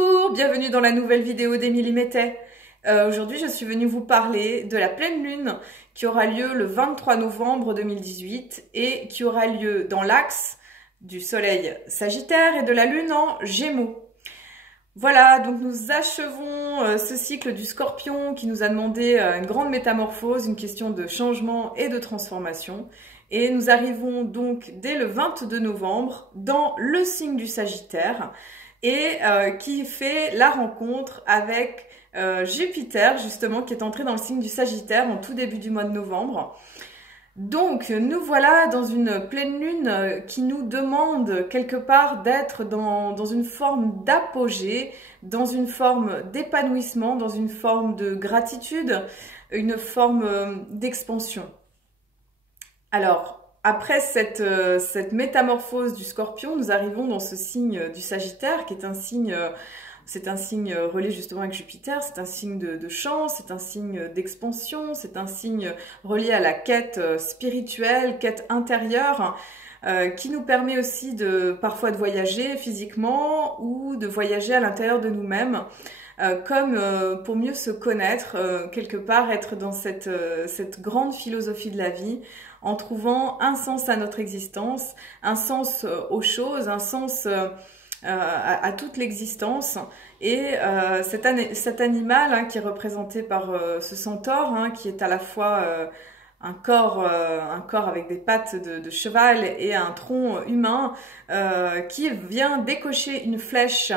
Bonjour, bienvenue dans la nouvelle vidéo d'Émilie Mettet. Aujourd'hui, je suis venue vous parler de la pleine lune qui aura lieu le 23 novembre 2018 et qui aura lieu dans l'axe du soleil Sagittaire et de la lune en Gémeaux. Voilà, donc nous achevons ce cycle du Scorpion qui nous a demandé une grande métamorphose, une question de changement et de transformation. Et nous arrivons donc dès le 22 novembre dans le signe du Sagittaire et qui fait la rencontre avec Jupiter, justement, qui est entré dans le signe du Sagittaire en tout début du mois de novembre. Donc, nous voilà dans une pleine lune qui nous demande quelque part d'être dans une forme d'apogée, dans une forme d'épanouissement, dans une forme de gratitude, une forme d'expansion. Alors, après cette métamorphose du Scorpion, nous arrivons dans ce signe du Sagittaire, qui est un signe... C'est un signe relié justement avec Jupiter, c'est un signe de chance, c'est un signe d'expansion, c'est un signe relié à la quête spirituelle, quête intérieure, qui nous permet aussi parfois de voyager physiquement ou de voyager à l'intérieur de nous-mêmes, comme pour mieux se connaître, quelque part être dans cette grande philosophie de la vie, en trouvant un sens à notre existence, un sens aux choses, un sens... à toute l'existence et cet animal qui est représenté par ce centaure qui est à la fois un corps avec des pattes de cheval et un tronc humain qui vient décocher une flèche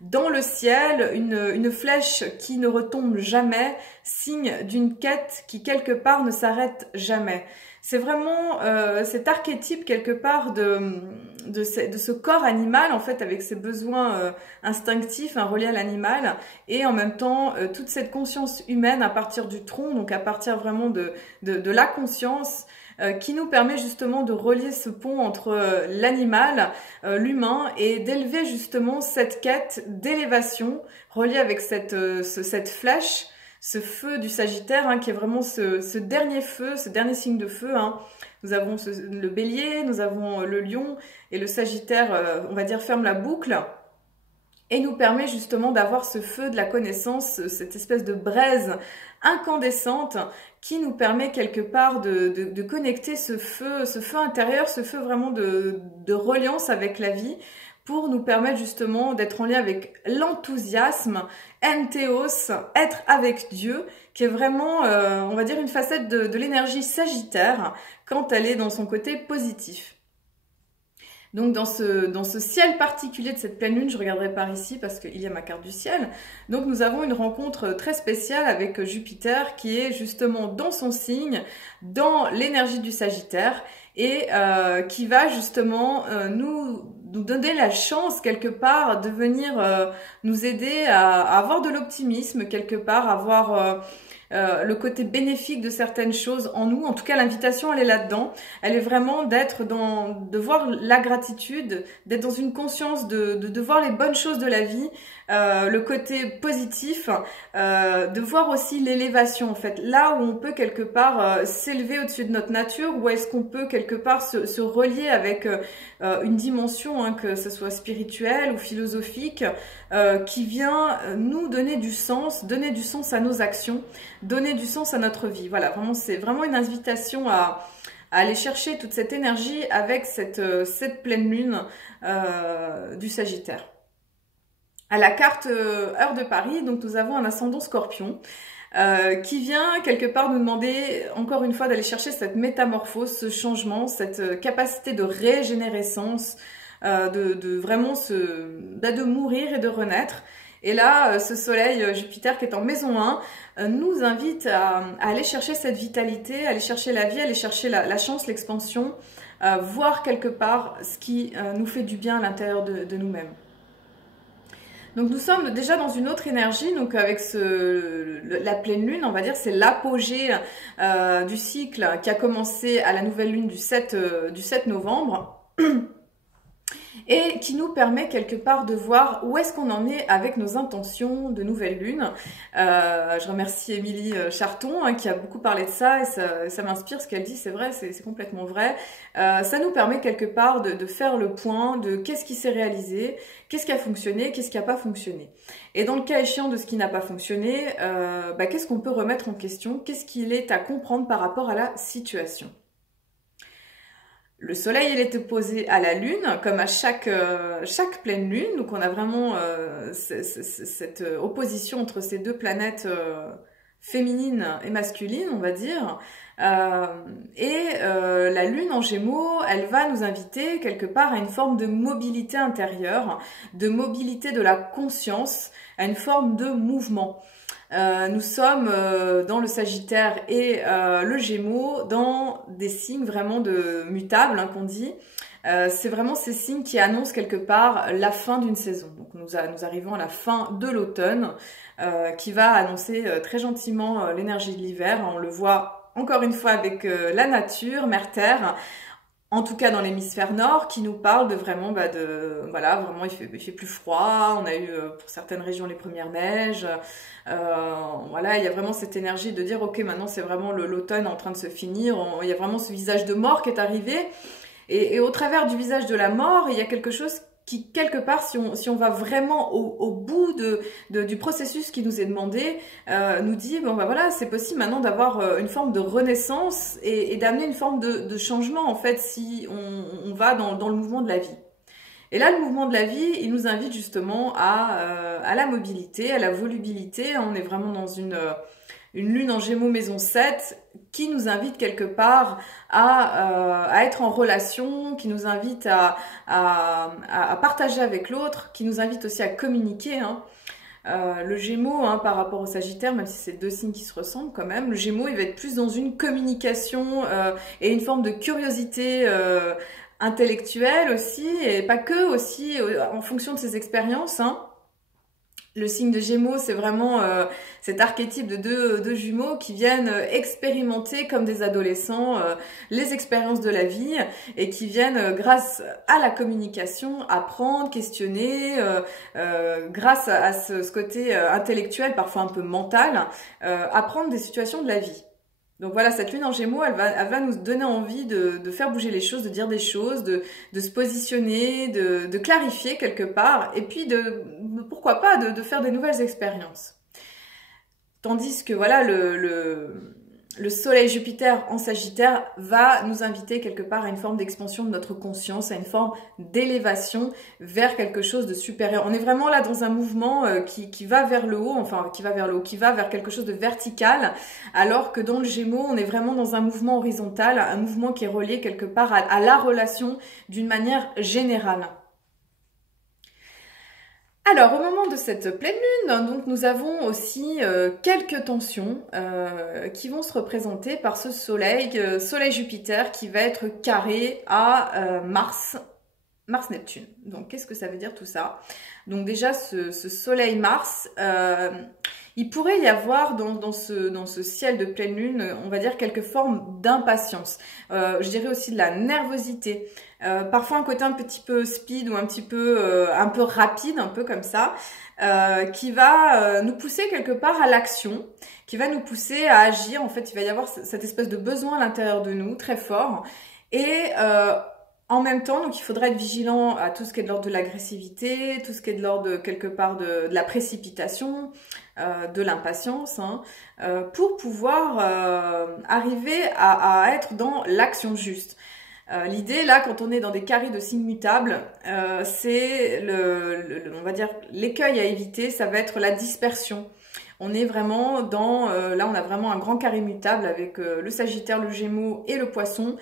dans le ciel, une flèche qui ne retombe jamais, signe d'une quête qui quelque part ne s'arrête jamais. C'est vraiment cet archétype quelque part de ce corps animal en fait avec ses besoins instinctifs, reliés à l'animal et en même temps toute cette conscience humaine à partir du tronc, donc à partir vraiment de la conscience qui nous permet justement de relier ce pont entre l'animal, l'humain et d'élever justement cette quête d'élévation reliée avec cette flèche, ce feu du Sagittaire qui est vraiment ce dernier feu, ce dernier signe de feu. Nous avons le Bélier, nous avons le Lion et le Sagittaire, on va dire, ferme la boucle et nous permet justement d'avoir ce feu de la connaissance, cette espèce de braise incandescente qui nous permet quelque part de connecter ce feu intérieur, ce feu vraiment de reliance avec la vie, pour nous permettre justement d'être en lien avec l'enthousiasme, entheos, être avec Dieu, qui est vraiment, on va dire, une facette de l'énergie Sagittaire quand elle est dans son côté positif. Donc dans ce ciel particulier de cette pleine lune, je regarderai par ici parce qu'il y a ma carte du ciel. Donc nous avons une rencontre très spéciale avec Jupiter qui est justement dans son signe, dans l'énergie du Sagittaire et qui va justement nous donner la chance quelque part de venir nous aider à avoir de l'optimisme quelque part, à avoir le côté bénéfique de certaines choses en nous. En tout cas, l'invitation, elle est là-dedans. Elle est vraiment de voir la gratitude, d'être dans une conscience de voir les bonnes choses de la vie, le côté positif, de voir aussi l'élévation en fait. Là où on peut quelque part s'élever au-dessus de notre nature, où est-ce qu'on peut quelque part se relier avec une dimension, que ce soit spirituelle ou philosophique, qui vient nous donner du sens à nos actions, donner du sens à notre vie. Voilà, vraiment, c'est vraiment une invitation à aller chercher toute cette énergie avec cette pleine lune du Sagittaire. À la carte heure de Paris, donc nous avons un ascendant Scorpion qui vient quelque part nous demander encore une fois d'aller chercher cette métamorphose, ce changement, cette capacité de régénérescence, vraiment de mourir et de renaître. Et là, ce soleil Jupiter qui est en maison 1 nous invite à aller chercher cette vitalité, aller chercher la vie, aller chercher la chance, l'expansion, voir quelque part ce qui nous fait du bien à l'intérieur de nous-mêmes. Donc nous sommes déjà dans une autre énergie, donc avec la pleine lune, on va dire, c'est l'apogée du cycle qui a commencé à la nouvelle lune du 7 novembre. et qui nous permet quelque part de voir où est-ce qu'on en est avec nos intentions de nouvelle lune. Je remercie Émilie Charton qui a beaucoup parlé de ça, et ça m'inspire ce qu'elle dit, c'est vrai, c'est complètement vrai. Ça nous permet quelque part de faire le point de qu'est-ce qui s'est réalisé, qu'est-ce qui a fonctionné, qu'est-ce qui n'a pas fonctionné. Et dans le cas échéant de ce qui n'a pas fonctionné, qu'est-ce qu'on peut remettre en question, qu'est-ce qu'il est à comprendre par rapport à la situation. Le soleil, il est opposé à la lune, comme à chaque pleine lune. Donc on a vraiment cette opposition entre ces deux planètes féminines et masculines, on va dire. La lune en Gémeaux, elle va nous inviter quelque part à une forme de mobilité intérieure, de mobilité de la conscience, à une forme de mouvement. Nous sommes dans le Sagittaire et le Gémeaux, dans des signes vraiment de mutables, qu'on dit. C'est vraiment ces signes qui annoncent quelque part la fin d'une saison. Donc nous arrivons à la fin de l'automne, qui va annoncer très gentiment l'énergie de l'hiver. On le voit encore une fois avec la nature, Mère-Terre, en tout cas dans l'hémisphère nord, qui nous parle de vraiment, voilà, vraiment il fait plus froid. On a eu pour certaines régions les premières neiges. Voilà, il y a vraiment cette énergie de dire ok, maintenant c'est vraiment l'automne en train de se finir. Il y a vraiment ce visage de mort qui est arrivé, et au travers du visage de la mort, il y a quelque chose qui, quelque part, si on va vraiment au bout du processus qui nous est demandé, nous dit, bon bah voilà, c'est possible maintenant d'avoir une forme de renaissance et d'amener une forme de changement, en fait, si on va dans le mouvement de la vie. Et là, le mouvement de la vie, il nous invite justement à la mobilité, à la volubilité. On est vraiment dans une lune en Gémeaux maison 7 qui nous invite quelque part à être en relation, qui nous invite à partager avec l'autre, qui nous invite aussi à communiquer. Le Gémeaux, par rapport au Sagittaire, même si c'est deux signes qui se ressemblent quand même, le Gémeaux, il va être plus dans une communication et une forme de curiosité intellectuelle aussi, et pas que, aussi en fonction de ses expériences. Le signe de Gémeaux, c'est vraiment cet archétype de deux jumeaux qui viennent expérimenter comme des adolescents les expériences de la vie, et qui viennent, grâce à la communication, apprendre, questionner, grâce à ce côté intellectuel, parfois un peu mental, apprendre des situations de la vie. Donc voilà, cette lune en Gémeaux, elle va nous donner envie de faire bouger les choses, de dire des choses, de se positionner, de clarifier quelque part, et puis pourquoi pas, de faire des nouvelles expériences. Tandis que voilà, le soleil Jupiter en Sagittaire va nous inviter quelque part à une forme d'expansion de notre conscience, à une forme d'élévation vers quelque chose de supérieur. On est vraiment là dans un mouvement qui va vers le haut, enfin qui va vers quelque chose de vertical, alors que dans le Gémeaux, on est vraiment dans un mouvement horizontal, un mouvement qui est relié quelque part à la relation d'une manière générale. Alors, au moment de cette pleine lune, donc, nous avons aussi quelques tensions qui vont se représenter par ce soleil Jupiter qui va être carré à Mars-Neptune. Donc, qu'est-ce que ça veut dire tout ça? Donc déjà, ce soleil Mars, il pourrait y avoir dans ce ciel de pleine lune, on va dire, quelques formes d'impatience. Je dirais aussi de la nervosité. Parfois un côté un petit peu speed ou un peu rapide, un peu comme ça, qui va nous pousser quelque part à l'action, qui va nous pousser à agir. En fait, il va y avoir cette espèce de besoin à l'intérieur de nous, très fort. Et en même temps, donc il faudra être vigilant à tout ce qui est de l'ordre de l'agressivité, tout ce qui est de l'ordre quelque part de la précipitation, de l'impatience, pour pouvoir arriver à être dans l'action juste. L'idée, là, quand on est dans des carrés de signes mutables, c'est on va dire, l'écueil à éviter, ça va être la dispersion. On est vraiment là, on a vraiment un grand carré mutable avec le Sagittaire, le Gémeaux et le Poisson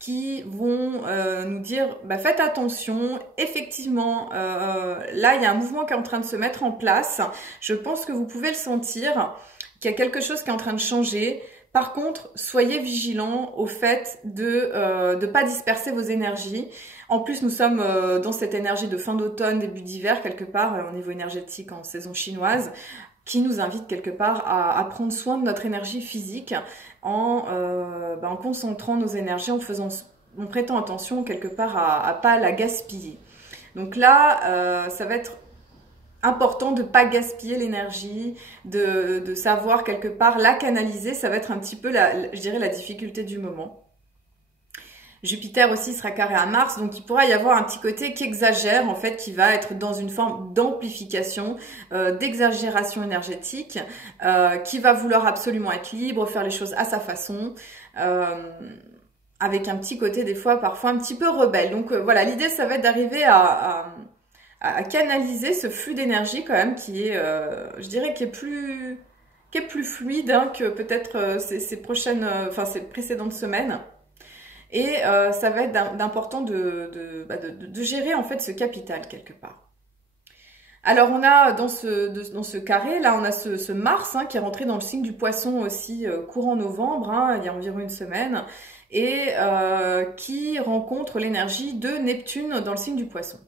qui vont nous dire, faites attention, effectivement, là, il y a un mouvement qui est en train de se mettre en place. Je pense que vous pouvez le sentir, qu'il y a quelque chose qui est en train de changer. Par contre, soyez vigilants au fait de ne pas disperser vos énergies. En plus, nous sommes dans cette énergie de fin d'automne, début d'hiver, quelque part, au niveau énergétique en saison chinoise, qui nous invite quelque part à prendre soin de notre énergie physique en concentrant nos énergies, en prêtant attention quelque part à pas la gaspiller. Donc là, ça va être important de ne pas gaspiller l'énergie, de savoir quelque part la canaliser. Ça va être un petit peu, je dirais, la difficulté du moment. Jupiter aussi sera carré à Mars, donc il pourra y avoir un petit côté qui exagère, en fait, qui va être dans une forme d'amplification, d'exagération énergétique, qui va vouloir absolument être libre, faire les choses à sa façon, avec un petit côté des fois parfois un petit peu rebelle. Donc voilà, l'idée ça va être d'arriver à canaliser ce flux d'énergie quand même qui est, je dirais, qui est plus fluide hein, que peut-être ces précédentes semaines. Et ça va être d'important de gérer en fait ce capital quelque part. Alors on a dans ce carré, là on a ce Mars hein, qui est rentré dans le signe du Poisson aussi courant novembre, hein, il y a environ une semaine, et qui rencontre l'énergie de Neptune dans le signe du Poisson.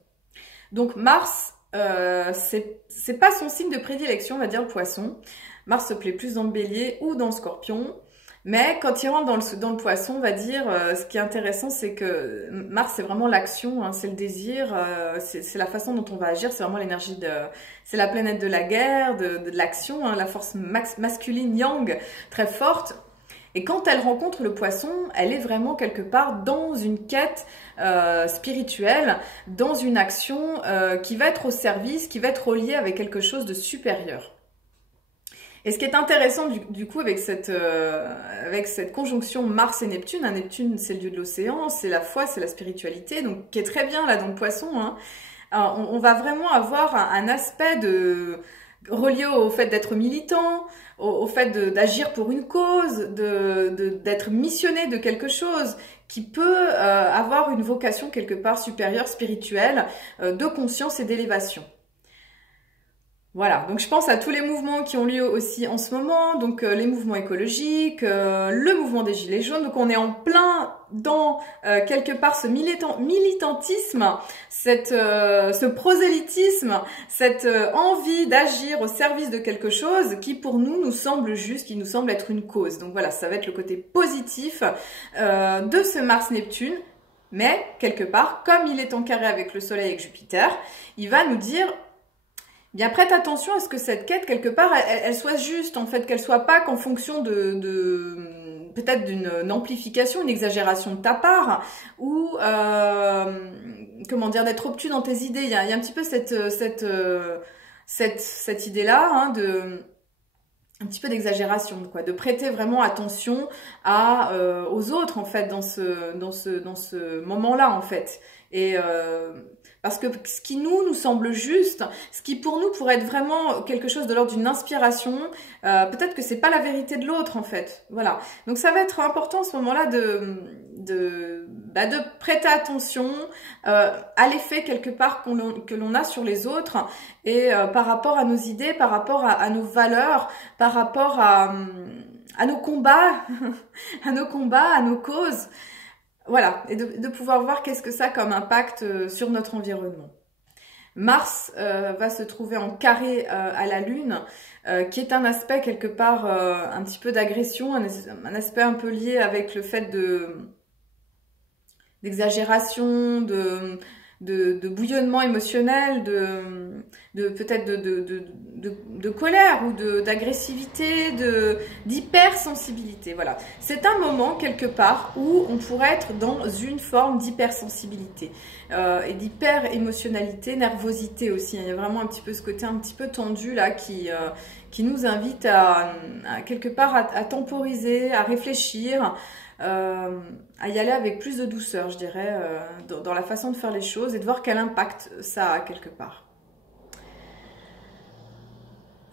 Donc Mars, c'est pas son signe de prédilection, on va dire le Poisson. Mars se plaît plus dans le Bélier ou dans le Scorpion. Mais quand il rentre dans le Poisson, on va dire, ce qui est intéressant, c'est que Mars, c'est vraiment l'action, hein, c'est le désir, c'est la façon dont on va agir, c'est vraiment l'énergie c'est la planète de la guerre, de l'action, hein, la force masculine yang très forte. Et quand elle rencontre le Poisson, elle est vraiment quelque part dans une quête spirituelle, dans une action qui va être au service, qui va être reliée avec quelque chose de supérieur. Et ce qui est intéressant du coup avec cette conjonction Mars et Neptune, hein, Neptune c'est le dieu de l'océan, c'est la foi, c'est la spiritualité, donc qui est très bien là dans le Poisson. Hein. On va vraiment avoir un aspect relié au fait d'être militant, au fait d'agir pour une cause, d'être missionné de quelque chose qui peut avoir une vocation quelque part supérieure, spirituelle, de conscience et d'élévation. Voilà, donc je pense à tous les mouvements qui ont lieu aussi en ce moment, donc les mouvements écologiques, le mouvement des Gilets jaunes, donc on est en plein dans quelque part ce militantisme, ce prosélytisme, cette envie d'agir au service de quelque chose qui pour nous semble juste, qui nous semble être une cause. Donc voilà, ça va être le côté positif de ce Mars-Neptune. Mais quelque part, comme il est en carré avec le Soleil et avec Jupiter, il va nous dire... Bien, prête attention à ce que cette quête, quelque part, elle soit juste, en fait, qu'elle soit pas qu'en fonction peut-être d'une amplification, une exagération de ta part, ou, comment dire, d'être obtus dans tes idées. Il y a un petit peu cette idée-là, hein, un petit peu d'exagération, quoi, de prêter vraiment attention aux autres, en fait, dans ce moment-là, en fait. Et, parce que ce qui nous semble juste, ce qui pour nous pourrait être vraiment quelque chose de l'ordre d'une inspiration, peut-être que c'est pas la vérité de l'autre en fait. Voilà. Donc ça va être important à ce moment-là de prêter attention à l'effet quelque part que l'on a sur les autres et par rapport à nos idées, par rapport à nos valeurs, par rapport à nos combats, à nos causes. Voilà, et de pouvoir voir qu'est-ce que ça a comme impact sur notre environnement. Mars va se trouver en carré à la Lune, qui est un aspect quelque part un petit peu d'agression, un aspect un peu lié avec le fait d'exagération, de bouillonnement émotionnel, peut-être de colère ou d'agressivité, d'hypersensibilité. Voilà. C'est un moment quelque part où on pourrait être dans une forme d'hypersensibilité et d'hyper-émotionnalité, nervosité aussi. Il y a vraiment un petit peu ce côté un petit peu tendu là qui nous invite à quelque part à temporiser, à réfléchir, à y aller avec plus de douceur, je dirais, dans la façon de faire les choses et de voir quel impact ça a quelque part.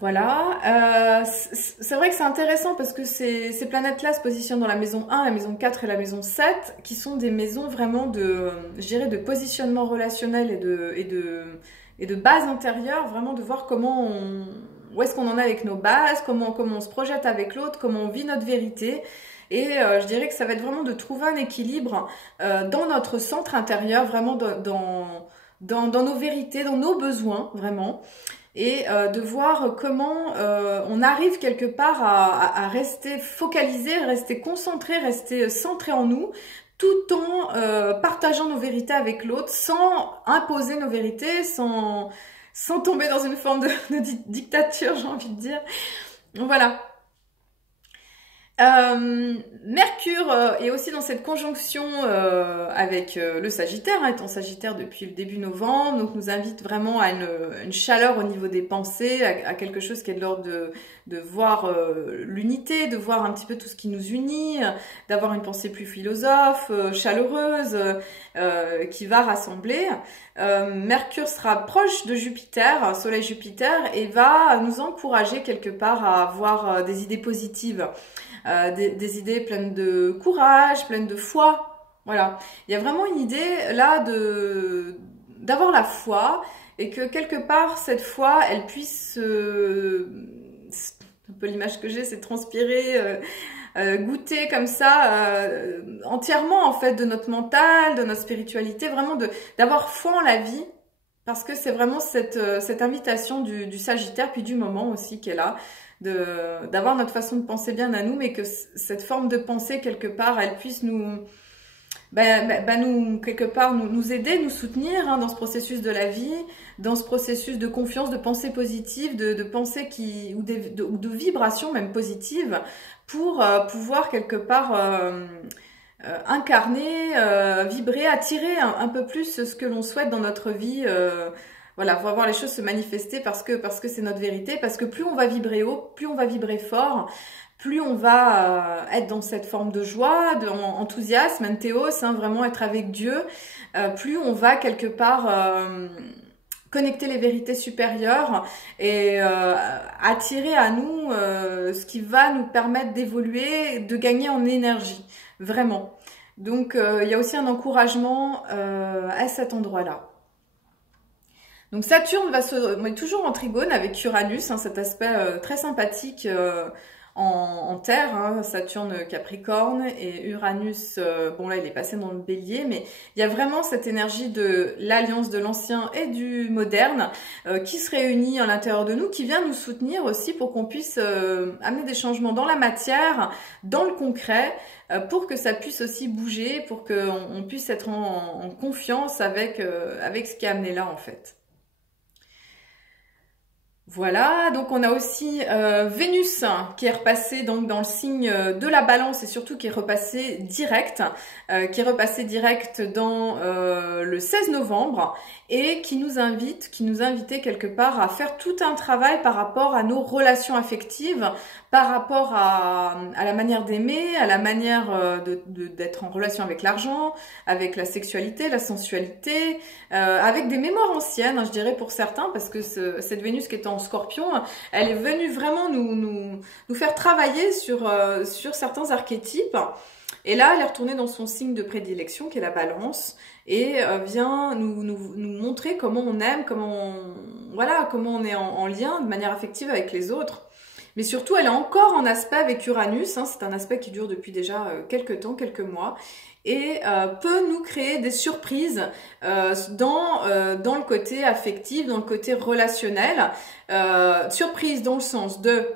Voilà, c'est vrai que c'est intéressant parce que ces planètes-là se positionnent dans la maison 1, la maison 4 et la maison 7, qui sont des maisons vraiment je dirais, de positionnement relationnel et de base intérieure, vraiment de voir où est-ce qu'on en est avec nos bases, comment on se projette avec l'autre, comment on vit notre vérité. Et je dirais que ça va être vraiment de trouver un équilibre dans notre centre intérieur, vraiment dans nos vérités, dans nos besoins, vraiment. Et de voir comment on arrive quelque part à rester focalisé, rester concentré, rester centré en nous tout en partageant nos vérités avec l'autre, sans imposer nos vérités, sans tomber dans une forme de dictature, j'ai envie de dire. Voilà. Mercure est aussi dans cette conjonction avec le Sagittaire, hein, étant Sagittaire depuis le début novembre, donc nous invite vraiment à une chaleur au niveau des pensées, à quelque chose qui est de l'ordre de voir l'unité, de voir un petit peu tout ce qui nous unit, d'avoir une pensée plus philosophe, chaleureuse, qui va rassembler. Mercure sera proche de Jupiter, Soleil-Jupiter, et va nous encourager quelque part à avoir des idées positives. Des idées pleines de courage, pleines de foi. Voilà. Il y a vraiment une idée là d'avoir la foi et que quelque part cette foi, elle puisse un peu l'image que j'ai, c'est transpirer, goûter comme ça entièrement en fait de notre mental, de notre spiritualité, vraiment d'avoir foi en la vie. Parce que c'est vraiment cette invitation du Sagittaire, puis du moment aussi qui est là, d'avoir notre façon de penser bien à nous, mais que cette forme de pensée, quelque part, elle puisse nous quelque part, nous aider, nous soutenir hein, dans ce processus de la vie, dans ce processus de confiance, de pensée positive, de pensée ou de vibrations même positives, pour pouvoir quelque part incarner, vibrer, attirer un peu plus ce que l'on souhaite dans notre vie. Voilà, faut voir les choses se manifester parce que c'est notre vérité, parce que plus on va vibrer haut, plus on va vibrer fort, plus on va être dans cette forme de joie, d'enthousiasme, théos, hein, vraiment être avec Dieu, plus on va quelque part connecter les vérités supérieures et attirer à nous ce qui va nous permettre d'évoluer, de gagner en énergie, vraiment. Donc il y a aussi un encouragement à cet endroit-là. Donc Saturne est toujours en trigone avec Uranus, hein, cet aspect très sympathique en Terre, hein, Saturne Capricorne et Uranus, bon là il est passé dans le Bélier, mais il y a vraiment cette énergie de l'alliance de l'ancien et du moderne qui se réunit à l'intérieur de nous, qui vient nous soutenir aussi pour qu'on puisse amener des changements dans la matière, dans le concret, pour que ça puisse aussi bouger, pour qu'on puisse être en confiance avec ce qui est amené là en fait. Voilà, donc on a aussi Vénus qui est repassée donc dans le signe de la Balance et surtout qui est repassée direct, dans le 16 novembre et qui nous invitait quelque part à faire tout un travail par rapport à nos relations affectives, par rapport à la manière d'aimer, à la manière d'être en relation avec l'argent, avec la sexualité, la sensualité, avec des mémoires anciennes, hein, je dirais pour certains, parce que cette Vénus qui est en Scorpion, elle est venue vraiment nous faire travailler sur certains archétypes. Et là, elle est retournée dans son signe de prédilection, qui est la Balance, et vient nous montrer comment on aime, comment on est en lien de manière affective avec les autres. Mais surtout, elle est encore en aspect avec Uranus, hein, c'est un aspect qui dure depuis déjà quelques temps, quelques mois, et peut nous créer des surprises dans le côté affectif, dans le côté relationnel. Surprises dans le sens de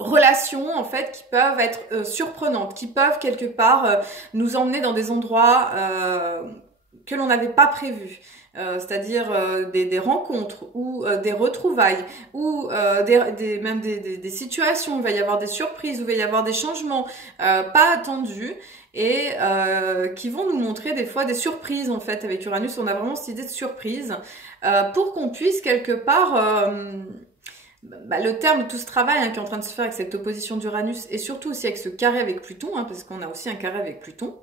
relations en fait qui peuvent être surprenantes, qui peuvent quelque part nous emmener dans des endroits que l'on n'avait pas prévus. C'est-à-dire des rencontres ou des retrouvailles ou même des situations où il va y avoir des surprises, où il va y avoir des changements pas attendus et qui vont nous montrer des fois des surprises en fait. Avec Uranus, on a vraiment cette idée de surprise pour qu'on puisse quelque part... le terme de tout ce travail hein, qui est en train de se faire avec cette opposition d'Uranus et surtout aussi avec ce carré avec Pluton, hein, parce qu'on a aussi un carré avec Pluton,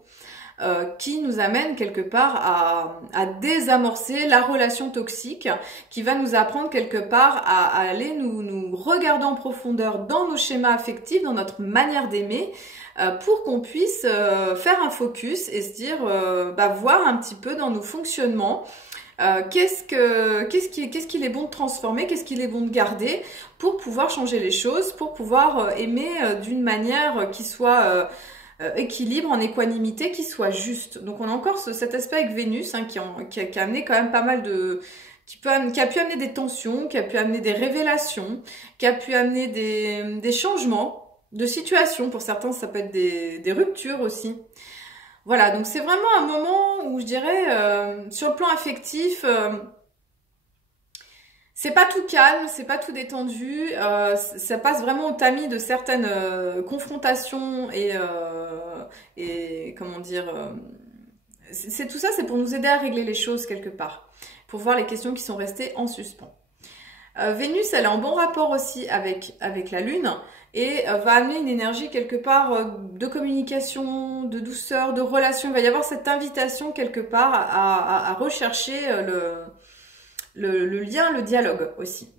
qui nous amène quelque part à désamorcer la relation toxique, qui va nous apprendre quelque part à aller nous regarder en profondeur dans nos schémas affectifs, dans notre manière d'aimer, pour qu'on puisse faire un focus et se dire, voir un petit peu dans nos fonctionnements, qu'est-ce qu'il est bon de transformer, qu'est-ce qu'il est bon de garder pour pouvoir changer les choses, pour pouvoir aimer d'une manière qui soit équilibre, en équanimité, qui soit juste. Donc on a encore cet aspect avec Vénus hein, qui a amené quand même pas mal de... qui a pu amener des tensions, qui a pu amener des révélations, qui a pu amener des changements de situation. Pour certains, ça peut être des ruptures aussi. Voilà, donc c'est vraiment un moment où je dirais, sur le plan affectif, c'est pas tout calme, c'est pas tout détendu, ça passe vraiment au tamis de certaines confrontations et comment dire, c'est tout ça, c'est pour nous aider à régler les choses quelque part, pour voir les questions qui sont restées en suspens. Vénus, elle est en bon rapport aussi avec la Lune et va amener une énergie quelque part de communication, de douceur, de relation. Il va y avoir cette invitation quelque part à rechercher le lien, le dialogue aussi.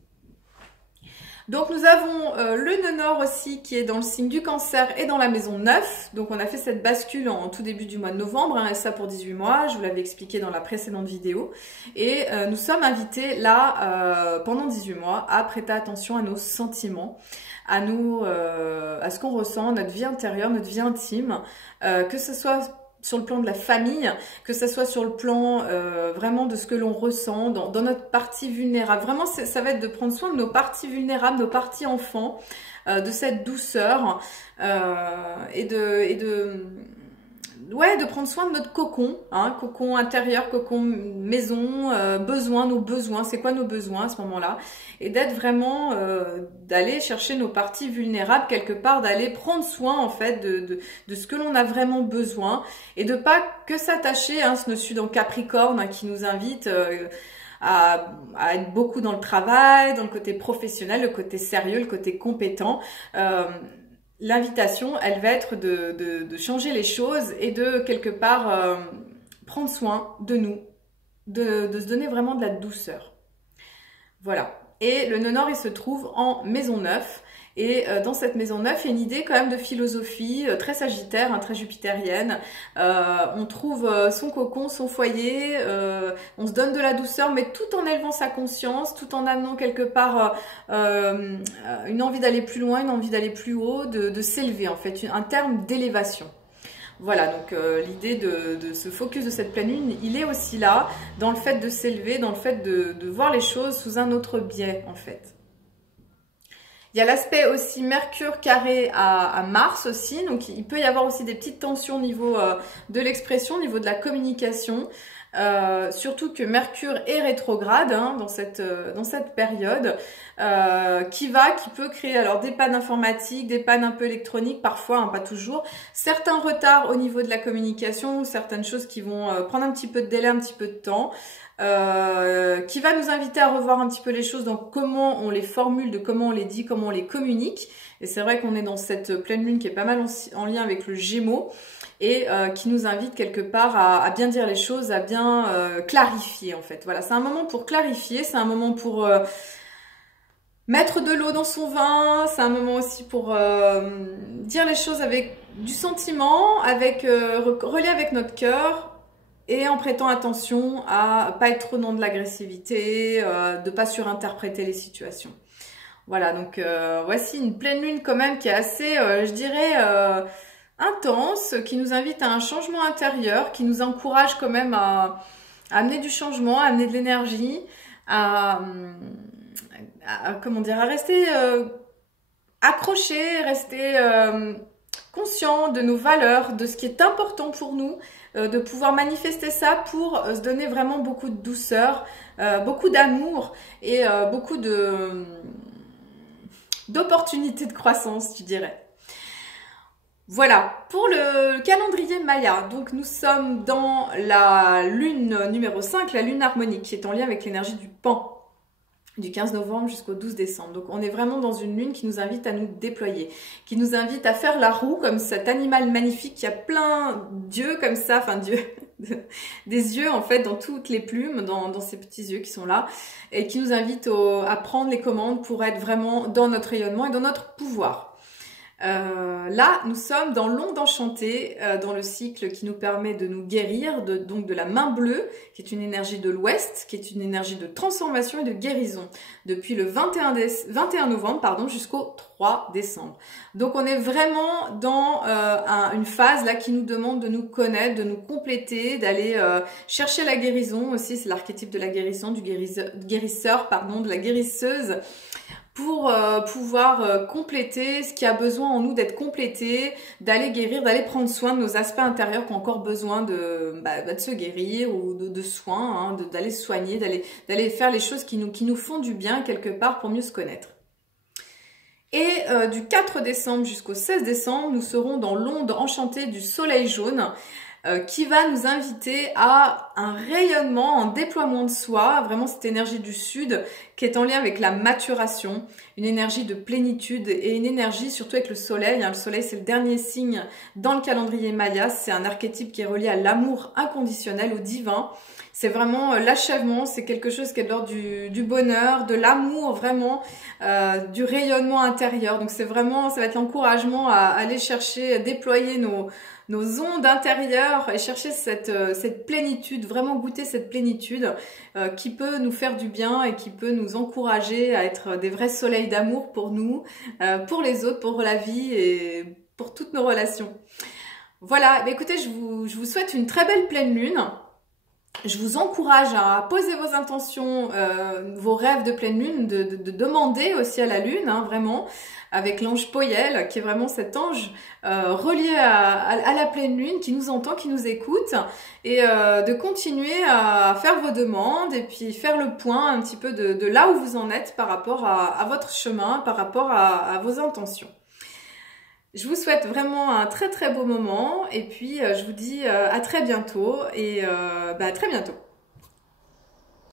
Donc nous avons le nœud nord aussi qui est dans le signe du Cancer et dans la maison 9. Donc on a fait cette bascule en tout début du mois de novembre, hein, et ça pour 18 mois, je vous l'avais expliqué dans la précédente vidéo. Et nous sommes invités là, pendant 18 mois, à prêter attention à nos sentiments, à ce qu'on ressent, notre vie intérieure, notre vie intime, que ce soit sur le plan de la famille, que ce soit sur le plan vraiment de ce que l'on ressent dans notre partie vulnérable. Vraiment, ça va être de prendre soin de nos parties vulnérables, nos parties enfants, de cette douceur et de prendre soin de notre cocon, hein, cocon intérieur, cocon maison, nos besoins, c'est quoi nos besoins à ce moment-là, et d'être vraiment, d'aller chercher nos parties vulnérables quelque part, d'aller prendre soin en fait de ce que l'on a vraiment besoin, et de pas que s'attacher, hein, ce notion dans Capricorne, hein, qui nous invite à être beaucoup dans le travail, dans le côté professionnel, le côté sérieux, le côté compétent. L'invitation, elle va être de changer les choses et de quelque part prendre soin de nous, de se donner vraiment de la douceur. Voilà. Et le nœud nord, il se trouve en maison 9. Et dans cette maison 9, il y a une idée quand même de philosophie très sagittaire, hein, très jupitérienne. On trouve son cocon, son foyer, on se donne de la douceur, mais tout en élevant sa conscience, tout en amenant quelque part une envie d'aller plus loin, une envie d'aller plus haut, de s'élever en fait, un terme d'élévation. Voilà, donc l'idée de ce focus de cette pleine lune, il est aussi là, dans le fait de s'élever, dans le fait de voir les choses sous un autre biais en fait. Il y a l'aspect aussi Mercure carré à Mars aussi, donc il peut y avoir aussi des petites tensions au niveau de l'expression, au niveau de la communication, surtout que Mercure est rétrograde, hein, dans cette période, qui peut créer alors des pannes informatiques, des pannes un peu électroniques parfois, hein, pas toujours, certains retards au niveau de la communication, certaines choses qui vont prendre un petit peu de délai, un petit peu de temps. Qui va nous inviter à revoir un petit peu les choses dans comment on les formule, de comment on les dit, comment on les communique. Et c'est vrai qu'on est dans cette pleine lune qui est pas mal en lien avec le Gémeaux et qui nous invite quelque part à bien dire les choses, à bien clarifier en fait. Voilà, c'est un moment pour clarifier, c'est un moment pour mettre de l'eau dans son vin, c'est un moment aussi pour dire les choses avec du sentiment, relié avec notre cœur. Et en prêtant attention à pas être trop dans de l'agressivité, de pas surinterpréter les situations. Voilà, donc voici une pleine lune quand même qui est assez, je dirais, intense, qui nous invite à un changement intérieur, qui nous encourage quand même à amener du changement, à amener de l'énergie, comment dire, à rester accroché, rester conscient de nos valeurs, de ce qui est important pour nous, de pouvoir manifester ça pour se donner vraiment beaucoup de douceur, beaucoup d'amour et beaucoup d'opportunités de croissance, je dirais. Voilà, pour le calendrier Maya, donc nous sommes dans la lune numéro 5, la lune harmonique, qui est en lien avec l'énergie du Pan, du 15 novembre jusqu'au 12 décembre. Donc on est vraiment dans une lune qui nous invite à nous déployer, qui nous invite à faire la roue comme cet animal magnifique qui a plein d'yeux comme ça, enfin des yeux en fait dans toutes les plumes, dans ces petits yeux qui sont là, et qui nous invite à prendre les commandes pour être vraiment dans notre rayonnement et dans notre pouvoir. Là, nous sommes dans l'onde enchantée, dans le cycle qui nous permet de nous guérir, donc de la main bleue, qui est une énergie de l'Ouest, qui est une énergie de transformation et de guérison, depuis le 21 novembre jusqu'au 3 décembre. Donc on est vraiment dans une phase là qui nous demande de nous connaître, de nous compléter, d'aller chercher la guérison aussi, c'est l'archétype de la guérison, du guérisseur, de la guérisseuse. pour pouvoir compléter ce qui a besoin en nous d'être complété, d'aller guérir, d'aller prendre soin de nos aspects intérieurs qui ont encore besoin de se guérir ou de soins, hein, d'aller se soigner, d'aller faire les choses qui nous font du bien quelque part pour mieux se connaître. Et du 4 décembre jusqu'au 16 décembre, nous serons dans l'onde enchantée du soleil jaune qui va nous inviter à un rayonnement, un déploiement de soi, vraiment cette énergie du sud qui est en lien avec la maturation, une énergie de plénitude et une énergie surtout avec le soleil. Le soleil, c'est le dernier signe dans le calendrier Maya, c'est un archétype qui est relié à l'amour inconditionnel, au divin. C'est vraiment l'achèvement, c'est quelque chose qui est de l'ordre du bonheur, de l'amour, vraiment, du rayonnement intérieur. Donc c'est vraiment, ça va être l'encouragement à aller chercher, à déployer nos ondes intérieures et chercher cette plénitude, vraiment goûter cette plénitude qui peut nous faire du bien et qui peut nous encourager à être des vrais soleils d'amour pour nous, pour les autres, pour la vie et pour toutes nos relations. Voilà, écoutez, je vous souhaite une très belle pleine lune. Je vous encourage à poser vos intentions, vos rêves de pleine lune, de demander aussi à la lune, hein, vraiment, avec l'ange Poyel, qui est vraiment cet ange relié à la pleine lune, qui nous entend, qui nous écoute, et de continuer à faire vos demandes et puis faire le point un petit peu de là où vous en êtes par rapport à votre chemin, par rapport à vos intentions. Je vous souhaite vraiment un très très beau moment et puis je vous dis à très bientôt et à très bientôt.